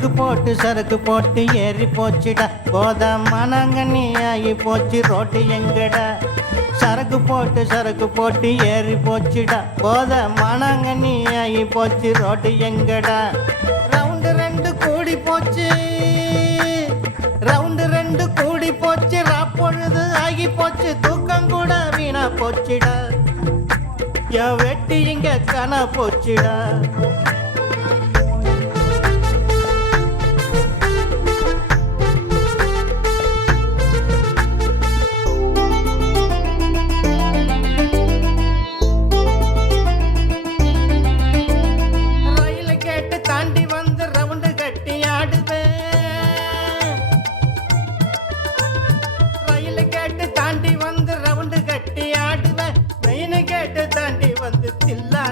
சரக்கு போட்டு சரக்கு போட்டு ஏறி போச்சுடா. போத மனங்கண்ணி ஆகி போச்சு ரோட்டு எங்கடா? சரக்கு போட்டு சரக்கு போட்டு ஏறி போச்சுடா. போத மனங்கண்ணி ஆகி போச்சு ரோட்டு எங்கடா? ரவுண்டு ரெண்டு கூடி போச்சு. ரவுண்டு ரெண்டு கூடி போச்சு ராப்பொழுது ஆகி போச்சு தூக்கம் கூட வீணா போச்சுடா. என் வெட்டி இங்க காண போச்சுடா.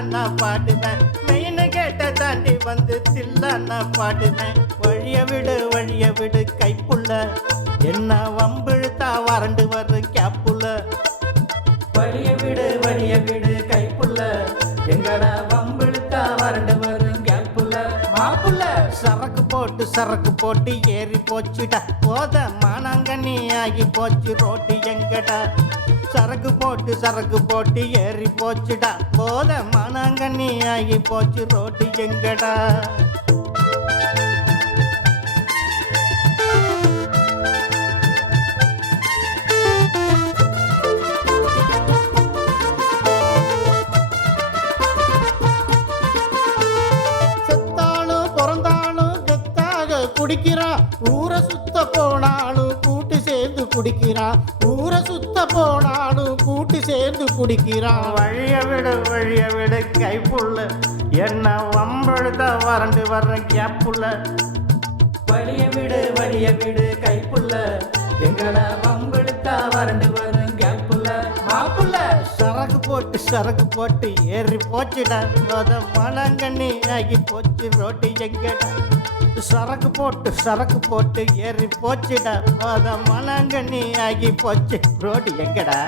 சில்லான்னா பாடுவேன். மெயின் கேட்ட தாண்டி வந்து சில்லான்னா நான் பாடுவேன். வழிய விடு வழிய விடு கைப்புள்ள. என்ன வம்பிழுத்தா வறண்டு வர்ற கேப்புள்ள. வழிய விடு வழிய விடு கைப்புள்ள. எங்கடா வம்பிழுத்தா வறண்டு வரும் கேப்புள்ள. மாப்புள்ள சரக்கு போட்டு சரக்கு போட்டு ஏறி போச்சுடா. போத மானாங்கண்ணி ஆகி போச்சு ரோட்டு எங்கடா. சரக்கு போட்டு சரக்கு போட்டு ஏறி போச்சுடா. போத மனங்கண்ணி ஆகி போச்சு ரோட்டு எங்கடா? சேர்ந்து குடிக்கிறான் ஊரை சுத்த போனாலும் கூட்டு சேர்ந்து குடிக்கிறான் வழிய விடு வழிய விடு கைப்புள்ள. என்ன வம்பழுத வறண்டு வர்ற கேப்புள்ள. வழிய விடு வழிய விடு கைப்புள்ள. எங்களை வம்பழுத்தா வறண்டு வரும் கேப்புள்ள. மாப்புள்ள. சரக்கு போட்டு சரக்கு போட்டு ஏறி போச்சுடா. மனங்கண்ணி ஆகி போச்சு ரோட்டு எங்கடா. போட்டு சரக்கு போட்டு சரக்கு போட்டு ஏறி போச்சுடா. அத மலங்கண்ணி ஆகி போச்சு. ரோடு எங்கடா?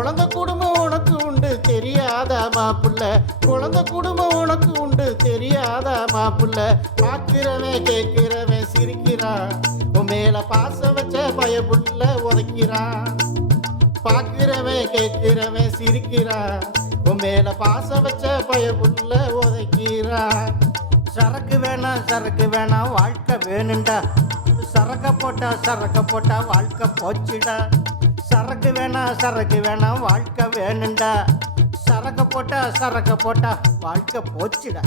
குழந்தை குடும்பம் உனக்கு உண்டு தெரியாதா மாப்பிள்ள? குழந்த குடும்பம் உனக்கு உண்டு தெரியாதா மாப்பிள்ள? பார்க்கிறவன் கேட்கிறவன் சிரிக்கிறான். உன் மேல பாசம் வச்ச பயப்புள்ள உதைக்கிறான். பார்க்கிறவன் கேட்கிறவன் சிரிக்கிறான். உன் மேல பாசம் வச்ச பயப்புள்ள உதைக்கிறான். சரக்கு வேணாம் சரக்கு வேணாம் வாழ்க்கை வேணுண்டா சரக்க போட்டா சரக்க போட்டா வாழ்க்கை போச்சுடா. சரக்கு வேணாம் சரக்கு வேணாம் வாழ்க்கை வேணுண்டா சரக்கு போட்டா சரக்கு போட்டா வாழ்க்கை போச்சுடா.